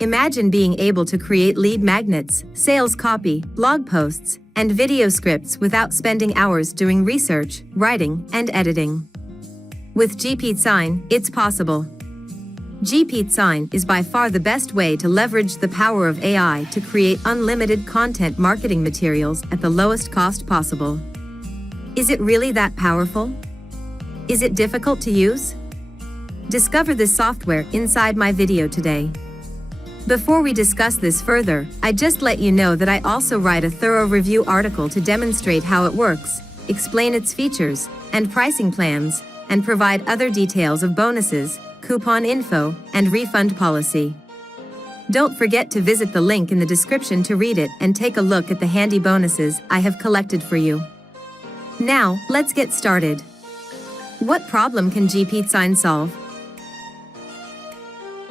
Imagine being able to create lead magnets, sales copy, blog posts, and video scripts without spending hours doing research, writing, and editing. With GPTzign, it's possible. GPTzign is by far the best way to leverage the power of AI to create unlimited content marketing materials at the lowest cost possible. Is it really that powerful? Is it difficult to use? Discover this software inside my video today. Before we discuss this further, I just let you know that I also write a thorough review article to demonstrate how it works, explain its features and pricing plans, and provide other details of bonuses, coupon info, and refund policy. Don't forget to visit the link in the description to read it and take a look at the handy bonuses I have collected for you. Now, let's get started. What problem can GPTzign solve?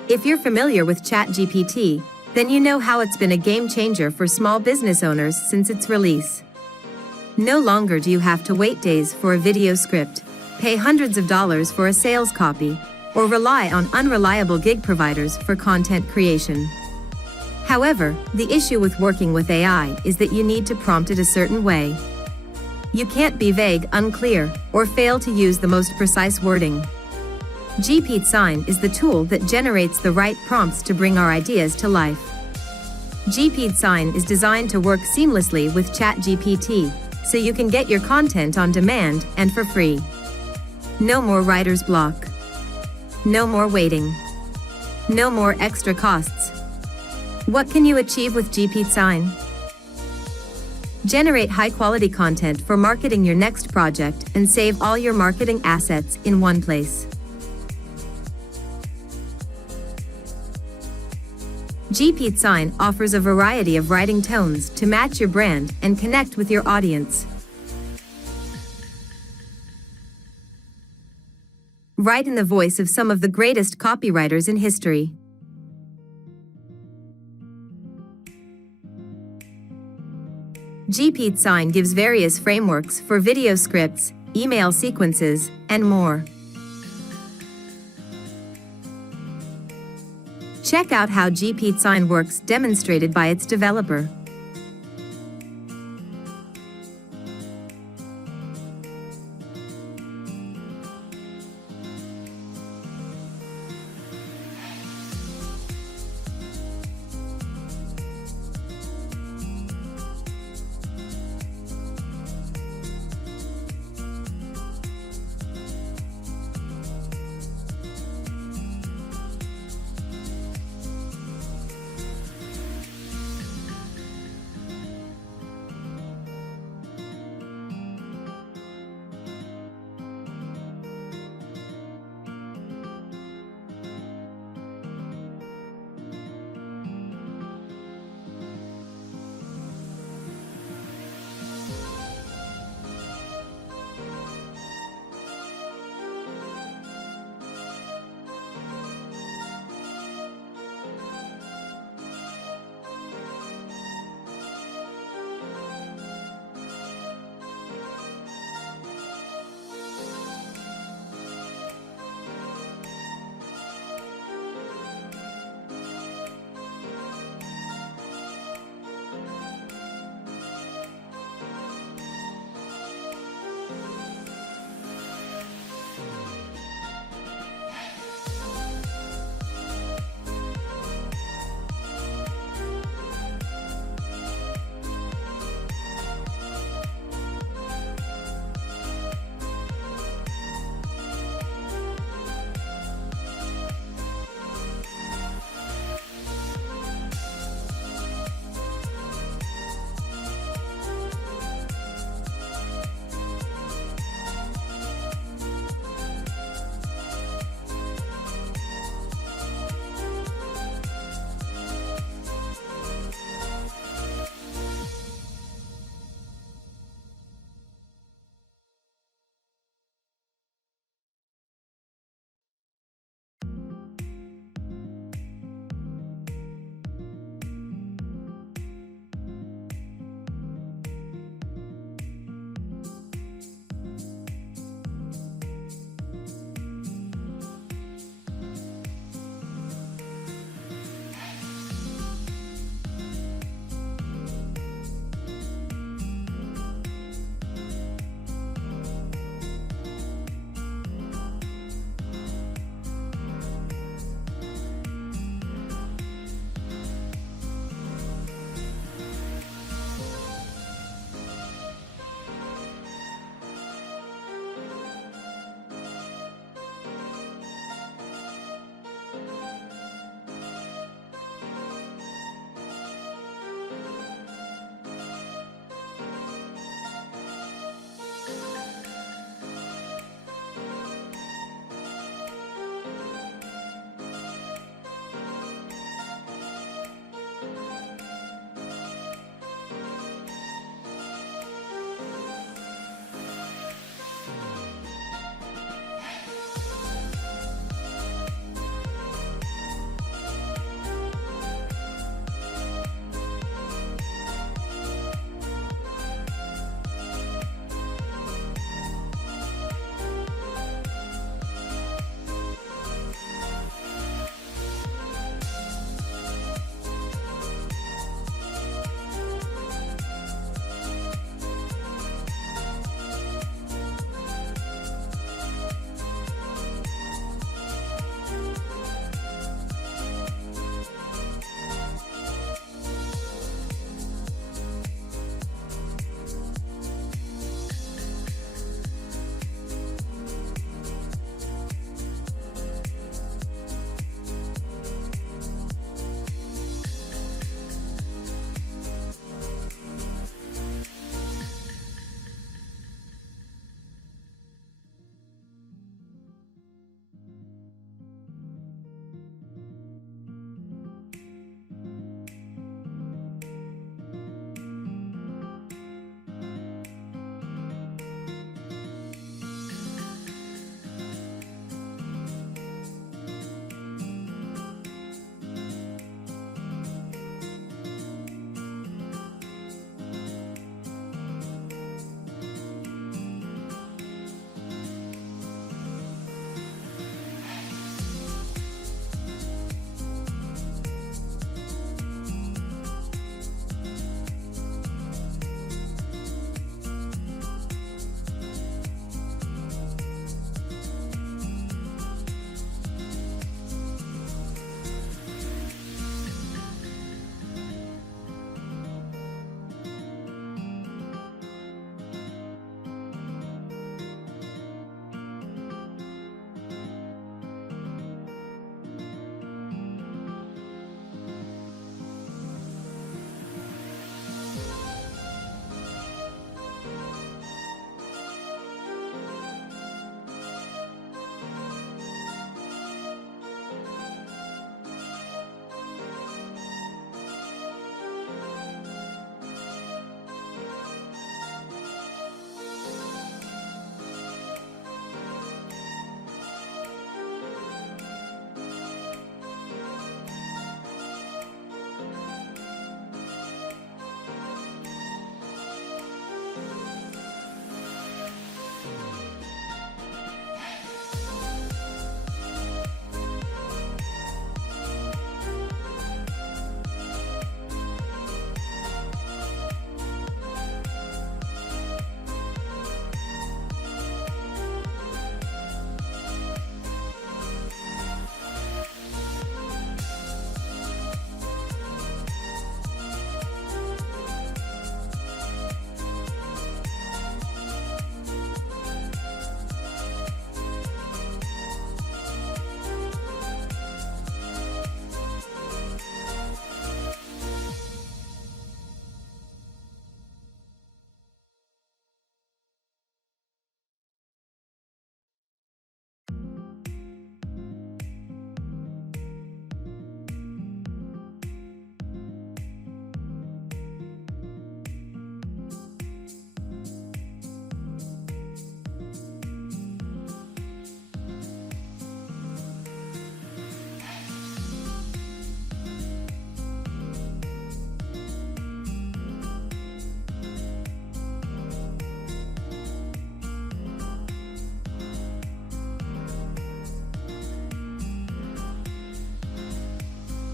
If you're familiar with ChatGPT, then you know how it's been a game changer for small business owners since its release. No longer do you have to wait days for a video script, pay hundreds of dollars for a sales copy, or rely on unreliable gig providers for content creation. However, the issue with working with AI is that you need to prompt it a certain way. You can't be vague, unclear, or fail to use the most precise wording. GPTzign is the tool that generates the right prompts to bring our ideas to life. GPTzign is designed to work seamlessly with ChatGPT, so you can get your content on demand and for free. No more writer's block. No more waiting. No more extra costs. What can you achieve with GPTzign? Generate high-quality content for marketing your next project and save all your marketing assets in one place. GPTzign offers a variety of writing tones to match your brand and connect with your audience. Write in the voice of some of the greatest copywriters in history. GPTzign gives various frameworks for video scripts, email sequences, and more. Check out how GPTzign works demonstrated by its developer.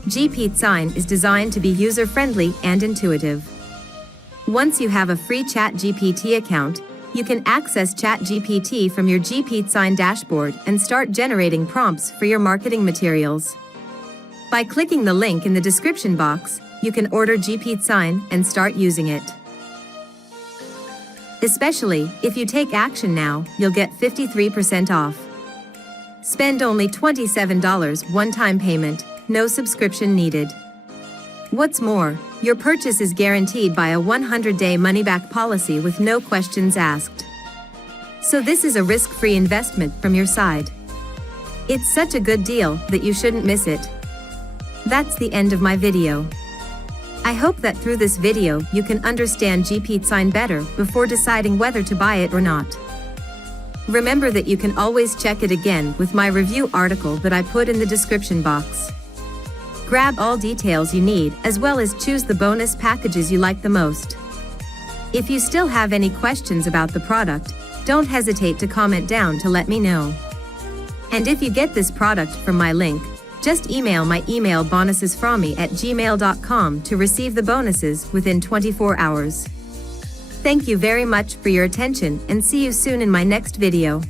GPTzign is designed to be user-friendly and intuitive. Once you have a free ChatGPT account, you can access ChatGPT from your GPTzign dashboard and start generating prompts for your marketing materials. By clicking the link in the description box, you can order GPTzign and start using it. Especially, if you take action now, you'll get 53% off. Spend only $27 one-time payment, no subscription needed. What's more, your purchase is guaranteed by a 100-day money-back policy with no questions asked. So this is a risk-free investment from your side. It's such a good deal that you shouldn't miss it. That's the end of my video. I hope that through this video you can understand GPTzign better before deciding whether to buy it or not. Remember that you can always check it again with my review article that I put in the description box. Grab all details you need as well as choose the bonus packages you like the most. If you still have any questions about the product, don't hesitate to comment down to let me know. And if you get this product from my link, just email my email bonusesfromme@gmail.com to receive the bonuses within 24 hours. Thank you very much for your attention and see you soon in my next video.